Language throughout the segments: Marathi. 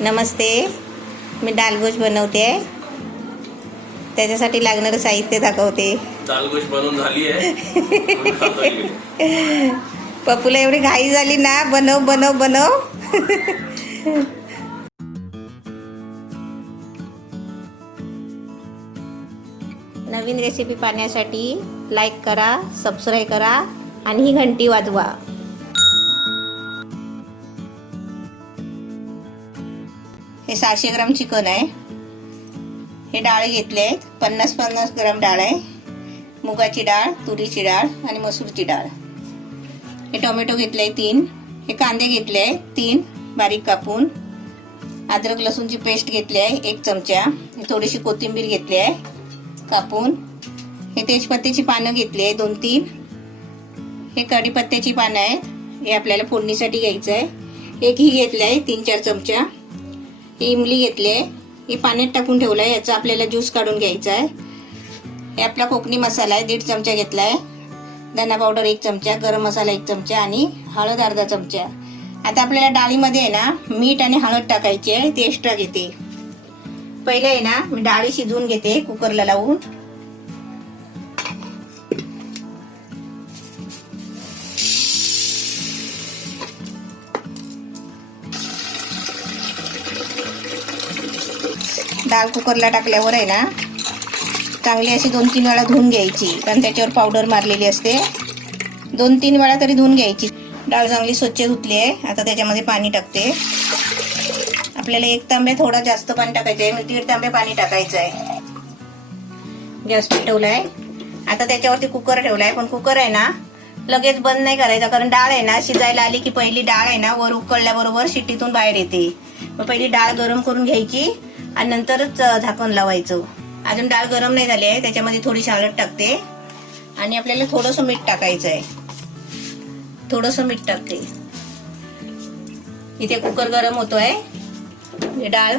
नमस्ते, मी दालगोश बनवते आहे. त्याच्यासाठी लागणारं साहित्य दाखवते. दालगोश बनवून झाली आहे. पप्पूला एवढी घाई झाली ना, बनव बनव बनव. नवीन रेसिपी पाहण्यासाठी लाईक करा, सबस्क्राईब करा आणि ही घंटी वाजवा. हे 600 ग्राम चिकन आहे. हे डाळ घेतले आहेत. 50-50 ग्राम डाळ आहे. मुगाची डाळ, तुरीची डाळ आणि मसूरची डाळ. हे टोमॅटो घेतले 3. हे कांदे घेतले 3 बारीक कापून. अद्रक लसूणची पेस्ट घेतली आहे 1 चमचा. थोडीशी कोथिंबीर घेतली आहे कापून. हे तेजपत्त्याची पानं घेतली आहे 2-3. हे कढीपत्त्याची पानं आहेत. हे आपल्याला फोडणीसाठी घ्यायचं आहे. एक ही घेतलं आहे 3-4 चमचा. ही इमली घेतली आहे. ही पाण्यात टाकून ठेवलं आहे. याचा आपल्याला ज्यूस काढून घ्यायचा आहे. हे आपला कोकणी मसाला आहे 1.5 चमचा घेतला आहे. धना पावडर 1 चमचा, गरम मसाला 1 चमचा आणि हळद अर्धा चमचा. आता आपल्याला डाळीमध्ये आहे ना मीठ आणि हळद टाकायची आहे. ते एक्स्ट्रा घेते. पहिले आहे ना मी डाळी शिजवून घेते कुकरला लावून. डाळ कुकरला टाकल्यावर आहे ना चांगली अशी 2-3 वेळा धुवून घ्यायची, कारण त्याच्यावर पावडर मारलेली असते. 2-3 वेळा तरी धुवून घ्यायची. डाळ चांगली स्वच्छ धुतली आहे. आता त्याच्यामध्ये पाणी टाकते. आपल्याला 1 तांबे थोडा जास्त पाणी टाकायचं आहे. 1.5 तांबे पाणी टाकायचं आहे. गॅस पेटवला आहे. आता त्याच्यावरती कुकर ठेवला आहे. पण कुकर आहे ना लगेच बंद नाही करायचा, कारण डाळ आहे ना शिजायला आली की पहिली डाळ आहे ना वर उकळल्याबरोबर शिट्टीतून बाहेर येते. मग पहिली डाळ गरम करून घ्यायची आणि नंतरच झाकण लावायचं. अजून डाळ गरम नाही झाली आहे. त्याच्यामध्ये थोडी हळद टाकते आणि आपल्याला थोडंसं मीठ टाकायचं आहे. थोडंसं मीठ टाकते. इथे कुकर गरम होतोय. डाळ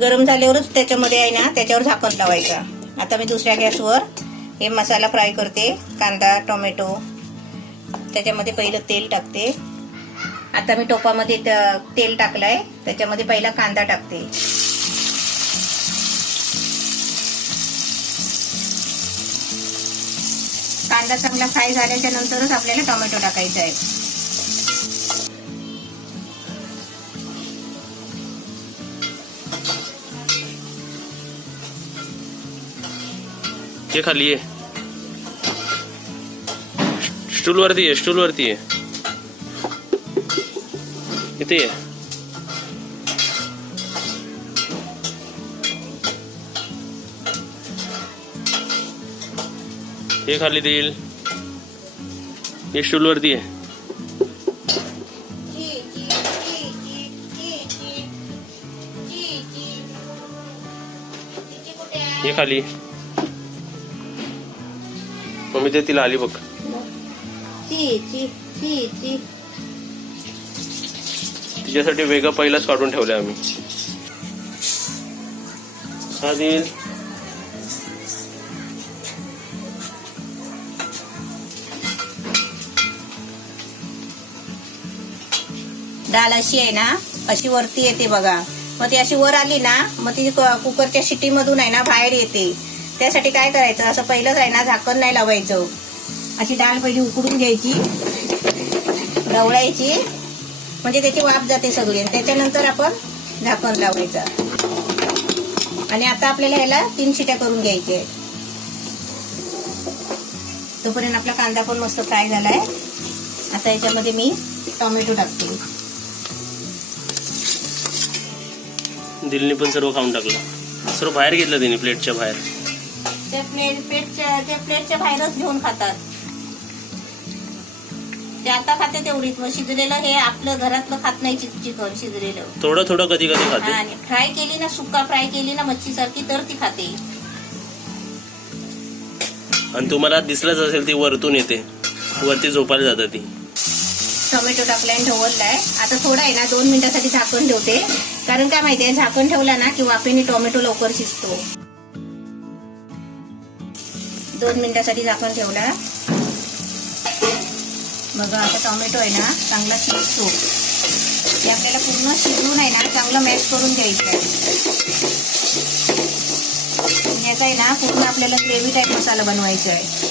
गरम झाल्यावरच त्याच्यामध्ये आहे ना त्याच्यावर झाकण लावायचं. आता मी दुसऱ्या गॅसवर हे मसाला फ्राय करते. कांदा, टोमॅटो. त्याच्यामध्ये पहिलं तेल टाकते. आता मी टोपामध्ये तेल टाकलंय. त्याच्यामध्ये पहिला कांदा टाकते. कांदा चांगला फ्राय झाल्याच्या नंतरच आपल्याला टोमॅटो टाकायचा आहे. ये खाली ये, स्टूल वरती आहे, स्टूल वरती आहे. इथे ये. हे खाली देईल. हे स्टूल वरती आहे. हे खाली. मम्मी ते तिला आली बघ. तिच्यासाठी वेगळं पहिलाच काढून ठेवलंय आम्ही. हा देईल. डाळ अशी आहे ना अशी वरती येते बघा. मग ती अशी वर आली ना मग ती कुकरच्या शिट्टीमधून आहे ना बाहेर येते. त्यासाठी काय करायचं, असं पहिलंच आहे ना झाकण नाही लावायचं. अशी डाळ पहिली उकडून घ्यायची, ढवळायची, म्हणजे त्याची वाफ जाते सगळी. त्याच्यानंतर आपण झाकण लावायचं. आणि आता आपल्याला ह्याला 3 शिट्या करून घ्यायच्या आहेत. तोपर्यंत आपला कांदा पण मस्त फ्राय झालाय. आता याच्यामध्ये मी टोमॅटो टाकते. दिलनी पण सर्व खाऊन टाकलं. सर्व बाहेर घेतलं तिने प्लेटच्या बाहेर. ते प्लेटच्या बाहेरच घेऊन खातात. ते आता खाते तेवढीच. मग शिजलेलं हे आपलं घरातलं खात नाही चिकन शिजलेलं. थोडं थोडं कधी कधी खाते. आणि फ्राय केली ना, सुक्का फ्राय केली ना मच्छी सारखी, तर ती खाते. आणि तुम्हाला दिसलंच असेल ती वरतून येते, वरती झोपायला जाते ती. टोमॅटो टाकलाय आणि ढवळलाय. आता थोडा आहे ना 2 मिनिटासाठी झाकण ठेवते. कारण काय माहितीये, झाकण ठेवला ना की वाफेने टोमॅटो लवकर शिजतो. 2 मिनिटासाठी झाकण ठेवला. बघा आता टोमॅटो आहे ना चांगला शिजतो. हे आपल्याला पूर्ण शिजवून आहे ना चांगलं मॅश करून घ्यायचं आहे. याचा आहे ना पूर्ण आपल्याला ग्रेव्ही टाईप मसाला बनवायचा आहे.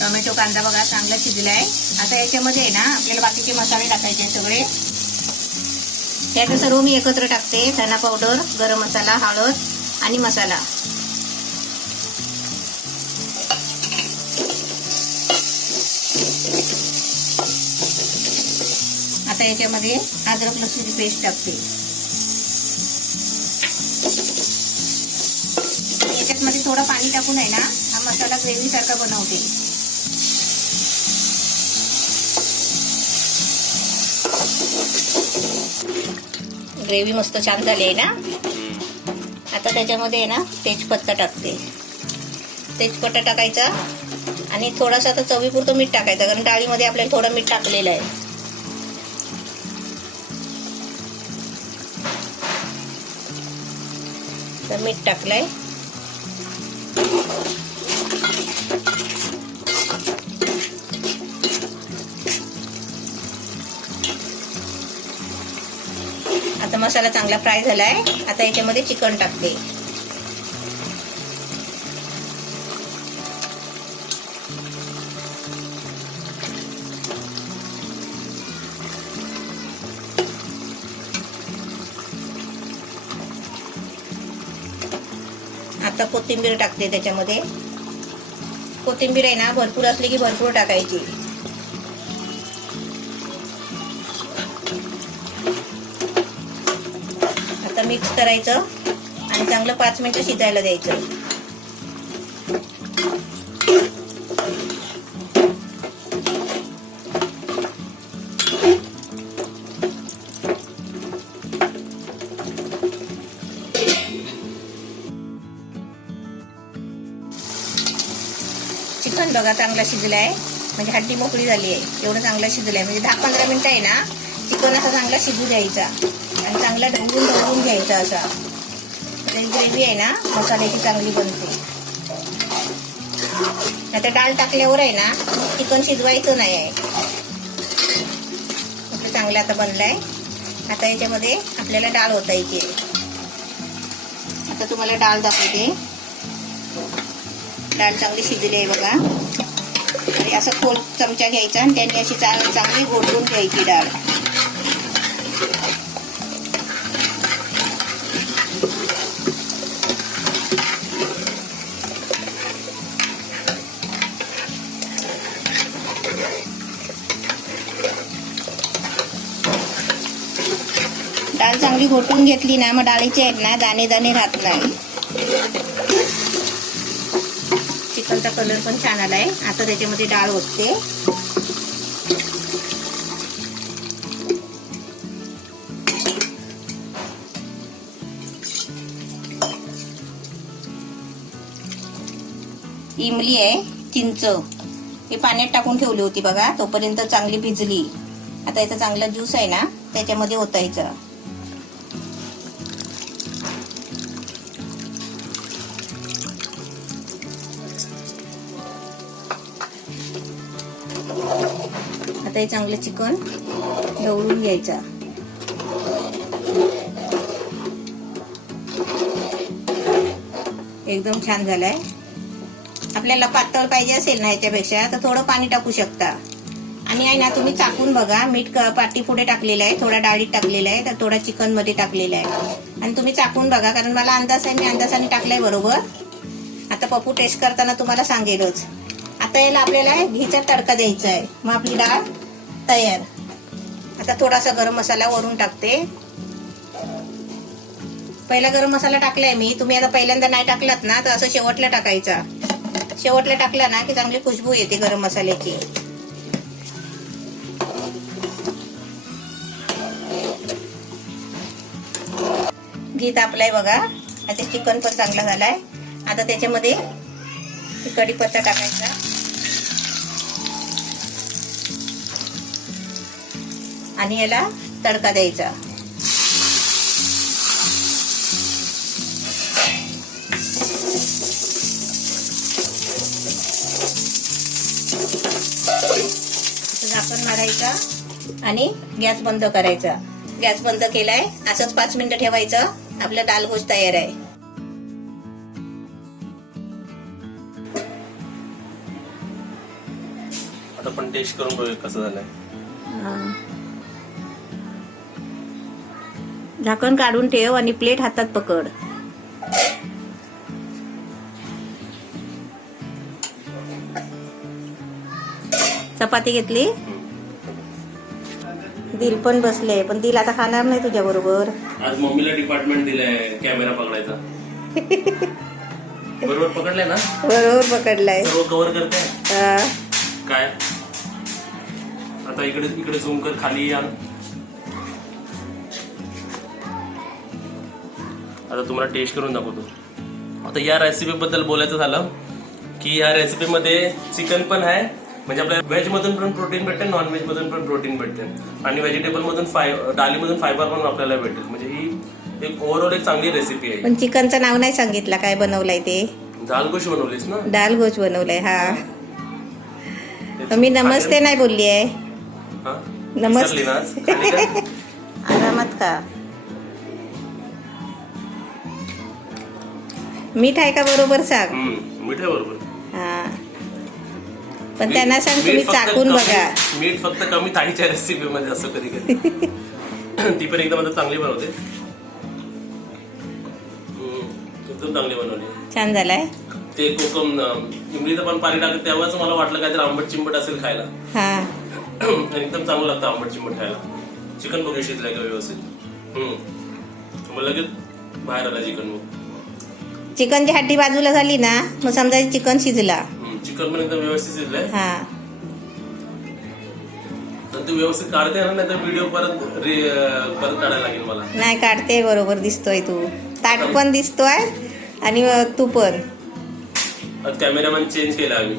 टोमॅटो कांदा बघा चांगला शिजलाय. आता याच्यामध्ये आहे ना आपल्याला बाकीचे मसाले टाकायचे सगळे. त्याचं सर्व मी एकत्र टाकते. धना पावडर, गरम मसाला, हळद आणि मसाला. आता याच्यामध्ये अद्रक लसूणची पेस्ट टाकते. याच्यामध्ये थोडं पाणी टाकून आहे ना हा मसाला ग्रेव्ही सारखा बनवते. ग्रेव्ही मस्त छान झाली आहे ना. आता त्याच्यामध्ये आहे ना तेजपत्ता टाकते. तेजपत्ता टाकायचा आणि थोडासा आता चवीपुरतं मीठ टाकायचं, कारण डाळीमध्ये आपल्याला थोडं मीठ टाकलेलं आहे. तर मीठ टाकलंय. आता मसाला चांगला फ्राय झालाय. आता याच्यामध्ये चिकन टाकते. आता कोथिंबीर टाकते त्याच्यामध्ये. कोथिंबीर आहे ना भरपूर असली की भरपूर टाकायची. आता मिक्स करायचं आणि चांगलं 5 मिनिटं शिजायला द्यायचं. चिकन बघा चांगला शिजलाय, म्हणजे हड्डी मोकळी झाली आहे. एवढं चांगलं शिजलंय म्हणजे 10-15 मिनिटं आहे ना चिकन असा चांगला शिजू द्यायचा आणि चांगला ढवळून घ्यायचा. असा ग्रेव्ही आहे ना मसाल्याची चांगली बनते. आता डाळ टाकल्यावर आहे ना चिकन शिजवायचं नाही आहे. चांगलं आता बनलाय. आता याच्यामध्ये आपल्याला डाळ ओतायची आहे. आता तुम्हाला डाळ दाखवते. डाळ चांगली शिजली आहे बघा. आणि असं खोल चमचा घ्यायचा आणि त्यांनी अशी चांगली घोटून घ्यायची डाळ. डाळ चांगली घोटून घेतली ना मग डाळीचे आहेत ना दाणे दाणे राहत नाही. चिकनचा कलर पण छान आलाय. आता त्याच्यामध्ये डाळ ओतते. इमली आहे, चिंच हे पाण्यात टाकून ठेवली होती बघा. तोपर्यंत चांगली भिजली. आता याचा चांगला ज्यूस आहे ना त्याच्यामध्ये ओतायचा. आता हे चांगलं चिकन ढवळून घ्यायचा. एकदम छान झालाय. आपल्याला पातळ पाहिजे असेल ना याच्यापेक्षा तर थोडं पाणी टाकू शकता. आणि आहे ना तुम्ही चाकून बघा. मीठ पाटी पुढे टाकलेलं आहे, थोडा डाळीत टाकलेला आहे, तर थोडा चिकन मध्ये टाकलेला आहे. आणि तुम्ही चाकून बघा, कारण मला अंदाज आहे मी अंदाजाने टाकलाय बरोबर. आता पप्पू टेस्ट करताना तुम्हाला सांगेलच. आता याला आपल्याला घीचा तडका द्यायचा आहे. मग आपली डाळ तयार. आता थोडासा गरम मसाला वरून टाकते. पहिला गरम मसाला टाकलाय मी. तुम्ही आता पहिल्यांदा नाही टाकलात ना तर असं शेवटला टाकायचा. शेवटला टाकला ना की चांगली खुशबू येते गरम मसाल्याची. घी तापलाय बघा. आता चिकन पण चांगला झालाय. आता त्याच्यामध्ये कढीपत्ता टाकायचा आणि याला तडका द्यायचा. झाकण मारायचं आणि गॅस बंद करायचा. गॅस बंद केलाय. असंच 5 मिनिटं ठेवायचं. आपलं दाल गोश तयार आहे. आता पण टेस्ट करून बघूया कसं झालंय. झाकण काढून ठेव आणि प्लेट हातात पकड. चपाती घेतली. दिल पण बसले, पण दिल आता खाणार नाही तुझ्या बरोबर. आज मम्मीला डिपार्टमेंट दिलंय कॅमेरा पकडायचा. बरोबर पकडलाय ना? बरोबर पकडलाय. सर्व कव्हर करते. हा. काय आता इकडे इकडे झूम कर, खाली या. आता तुम्हाला टेस्ट करून दाखवतो. आता या रेसिपी बद्दल बोलायचं झालं की या रेसिपी मध्ये चिकन पण आहे, म्हणजे आपल्या व्हेज मधून पण प्रोटीन भेटते, नॉन व्हेज मधून पण प्रोटीन भेटते आणि व्हेजिटेबल मधून डाळीमधून फायबर पण आपल्याला भेटेल. म्हणजे ही एक ओव्हरऑल एक चांगली रेसिपी आहे. पण चिकनचं नाव नाही सांगितलं काय बनवलंय ते. दाल गोश बनवलीस ना? दाल गोश बनवलंय. हा, मी नमस्ते नाही बोलली आहे. हा? नमस्ते. विसरली ना आज? खाली काय? आरामात का. मीठ आहे का बरोबर सांग. मीठ आहे बरोबर. हा, पण त्यांना सांग तुम्ही चाकून बघा. मीठ फक्त कमी ताईच्या रेसिपी मध्ये असं कधी कधी. ती पण एकदम चांगली बनवते. एकदम चांगली बनवली. छान झालाय. ते कोकम इमलीचं पण पाणी टाकत तेव्हाच मला वाटलं काहीतरी आंबट चिंबट असेल खायला. हा, एकदम चांगलं लागतं आंबट चिंबट खायला. चिकन बघू शिजलंय का व्यवस्थित. मग लगेच बाहेर आला चिकन. मग चिकनची हड्डी बाजूला झाली ना, मग समजा चिकन शिजला. चिकन पण एकदम व्यवस्थित शिजलंय. हा, तर तू व्यवस्थित काढते ना, नाही तर व्हिडिओ परत काढायला लागेल मला. नाही काढते, बरोबर दिसतोय तू. ताट पण दिसतोय आणि तू पण. आज कॅमेरामॅन चेंज केला आम्ही.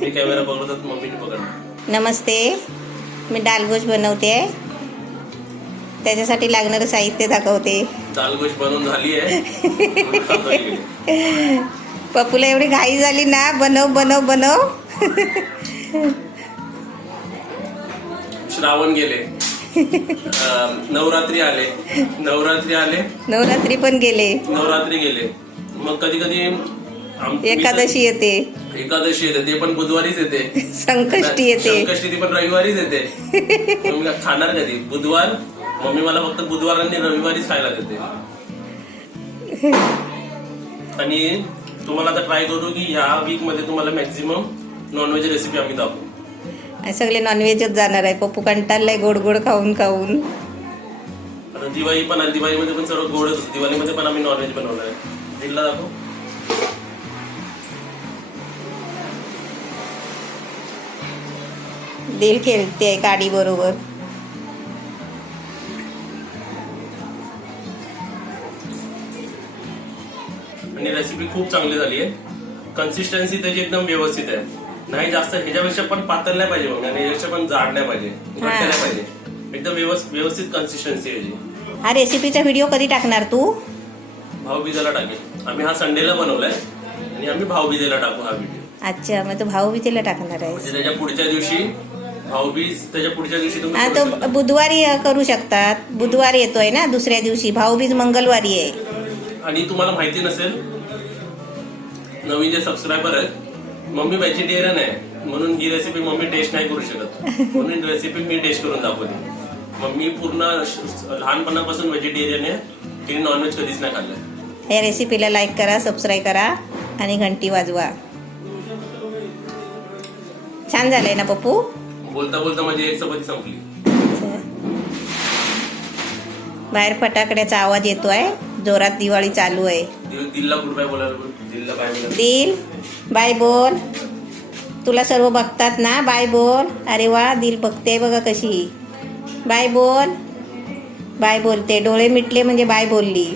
मी कॅमेरा पकडतात, मम्मीने पकडला. नमस्ते, मी दालगोश बनवते. त्याच्यासाठी लागणारं साहित्य दाखवते. दालगोश बनवून झाली आहे. पप्पूला एवढी घाई झाली ना, बनव बनव बनव. श्रावण गेले, नवरात्री आले. नवरात्री पण गेले. नवरात्री गेले. मग कधी कधी एकादशी येते. एकादशी येते, ते पण बुधवारीच येते. संकष्टी येते. संकष्टी ती पण रविवारीच येते. मग खाणार कधी? बुधवार. मम्मी मला फक्त बुधवार आणि रविवारीच खायला देते. आणि तुम्हाला आता ट्राय करू की ह्या वीक मध्ये तुम्हाला मॅक्झिमम नॉनव्हेज रेसिपी आम्ही दाखवू. सगळे नॉनव्हेजच जाणार आहे. पप्पू कंटाळलाय गोड गोड खाऊन खाऊन. आता दिवाळी पण आहे. दिवाळीमध्ये पण सर्व गोडच असतं. दिवाळीमध्ये पण आम्ही नॉनव्हेज बनवणार आहे. दिलला दाखव. दिल खेळते काडी बरोबर. आणि रेसिपी खूप चांगली झाली आहे. कन्सिस्टन्सी त्याची एकदम व्यवस्थित आहे. नाही जास्त ह्याच्यापेक्षा पण पातळ नाही पाहिजे, मग आणि ह्याच्यापेक्षा पण जाड नाही पाहिजे, घट्ट नाही पाहिजे. एकदम व्यवस्थित कन्सिस्टन्सी आहे याची. हा रेसिपीचा व्हिडिओ कधी टाकणार तू? भाऊबीजेला टाकेल. आम्ही हा संडेला बनवलाय आणि आम्ही भाऊबीजेला टाकू हा व्हिडिओ. अच्छा, मग तू भाऊबीजेला टाकणार आहे. म्हणजे त्याच्या पुढच्या दिवशी भाऊबीज, त्याच्या पुढच्या दिवशी तुम्ही हा, तो बुधवारी करू शकतात. बुधवारी येतोय ना, दुसऱ्या दिवशी. भाऊबीज मंगळवारी आहे. आणि तुम्हाला माहिती नसेल, नवीन जे सबस्क्रायबर आहेत, मम्मी व्हेजिटेरियन आहे म्हणून ही रेसिपी मम्मी टेस्ट नाही करू शकत. म्हणून रेसिपी मी टेस्ट करून दाखवली. मम्मी पूर्ण लहानपणापासून व्हेजिटेरियन आहे. तिने नॉनव्हेज कधीच नाही खाल्लंय. या रेसिपीला लाईक करा, सबस्क्राईब करा आणि घंटी वाजवा. छान झालंय ना पप्पू? बोलता बोलता माझी एक चपाती संपली. बाहेर फटाकड्याचा आवाज येतोय. जोरात दिवाळी चालू आहे. दिलला गुड बाय बोलायला. दिलला बाय बोला. दिल बाय बोल. तुला सर्व बघतात ना, बाय बोल. अरे वा, दिल बघते बघा कशी. बाय बोल. बाय बोलते. डोळे मिटले म्हणजे बाय बोलली.